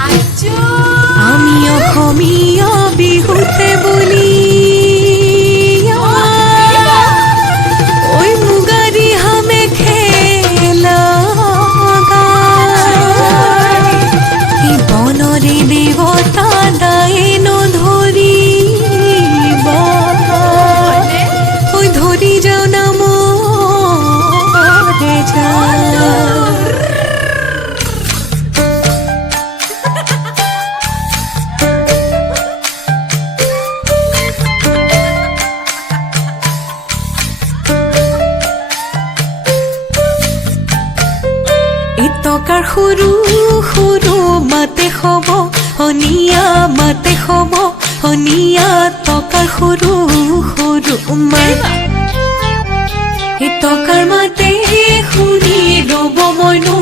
আমি অসমীয়া বিহুতে বুলি ঐ মুগাৰী হামে খেলা ই বনৰে দেৱতা দায়ন ধৰিবা ঐ ধৰি যাওঁ নামৰে যা টকাৰ সৰু সৰু মাতে হব হনিয়া মাতে হব হনিয়া টকাৰ সৰু সৰু মাত এই টকাৰ মাতে শুনি ৰ'ব মইনো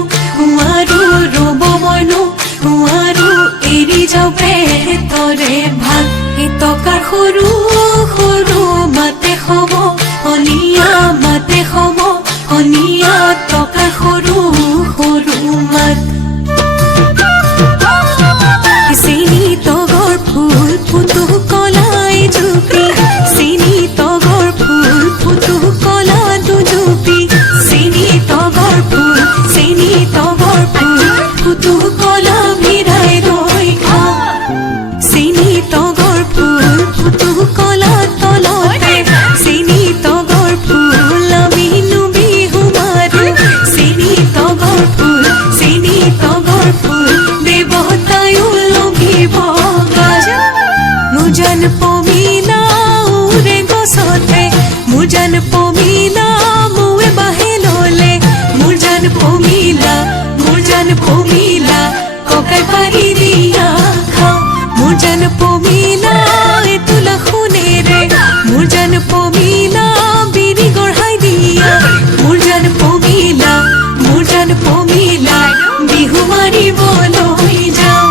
আৰু ৰ'ব মইনো আৰু এৰি যাওঁ পেটৰে ভাত এই টকাৰ সৰু সৰু মাতে হব হনিয়া মাতে হব হনিয়া টকাৰ সৰু সৰু মাত চিনি তগৰ ফুল ফুটু কলাই জুপি চিনি তগৰ ফুল ফুটু কলা দুজুপি চিনি তগৰ ফুল ফুটু কলা ভিৰাই দৈ খা চিনি তগৰ ফুল ফুটু কলা তলতে চিনি তগৰ ফুল আমি বিহু মাৰো চিনি তগৰ ফুল দেৱতায়ো লভিব মুজান পমিলা উৰে গছতে মুজান পমিলা মুৱে বাহে ললে মুজান পমিলা ককাই পাৰি দিয়া খাওঁ মুজান পমিলা তোলা শুনেৰে মুজান পমিলা বিৰি গঢ়াই দিয়া মুজান পমিলা বিহু মাৰিবলৈ যাওঁ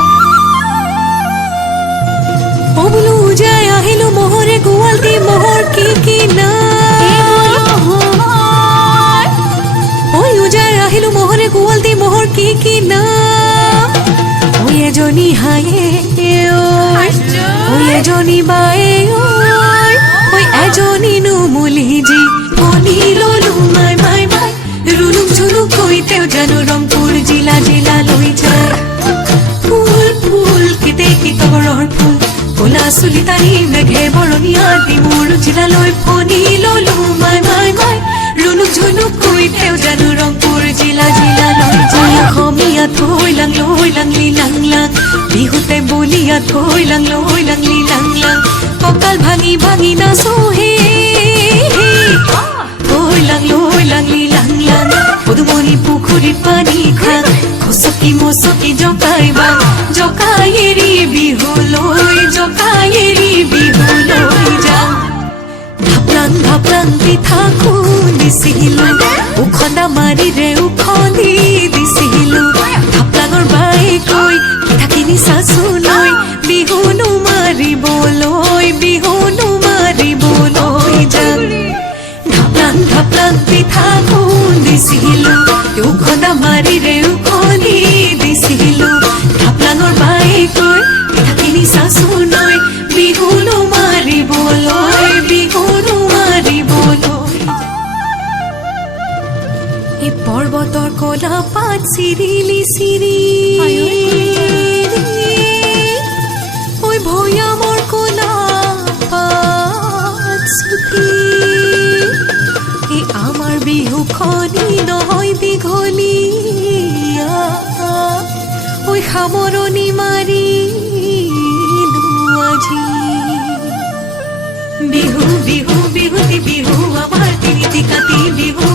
অ বোলো উজাই আহিলো মহৰে গোৱাল দি মহৰ কি নাম ঐ উজাই আহিলো মহৰে গোৱাল দি মহৰ কি নাম ঐ এজনী হাঁহে ঐ এজনী বায়ে ঐ এজনী নুমুলি যি বনি ললো মাই ৰুলুক ঝুলুক কৈ তেওঁ জানো ৰংপুৰ জিলা লৈ যায় ফুল কেতে কি তগৰৰ ফুল কলা চুলি তাৰি মেঘে বৰণীয়া দি মোৰ জিলালৈ ফনি ললো মাই ৰুলুক ঝুলুক কৈ তেওঁ জানো ৰংপুৰ জিলা লৈ যায় অসমীয়া থৈ লাং লিলাং বিহুতে বলিয়া থৈ লাং লিলাং কঁকাল ভাঙি নাচো হে থৈ লাং লিলাং পদুমণি পুখুৰীত পানী খাক খচকি মচকি জকাই এৰি বিহুলৈ যাওঁ ঢাপলাং পিঠা খুন্দিছিলো উখন্দা মাৰিৰে উখন্দি দিছিলো ঢাপলাঙৰ বায়ে কৈ পিঠাখিনি চাচো লৈ বিহুনো মাৰিবলৈ যাম ঢাপলাং পিঠা খুন্দিছিলো উখন্দা মাৰিৰে উখন্দি দিছিলো ঢাপলাঙৰ বায়ে কৈ পিঠাখিনি চাচো লৈ বিহুনো মাৰিবলৈ এই পৰ্বতৰ কলা পাত চিৰিলি ঐ ভৈয়ামৰ কলা পাত চুটি এই আমাৰ বিহুখনি নহয় দীঘলীয়া ঐ সামৰণি মাৰিলো আজি বিহুতি বিহু আমাৰ তিনিটি কাতি বিহু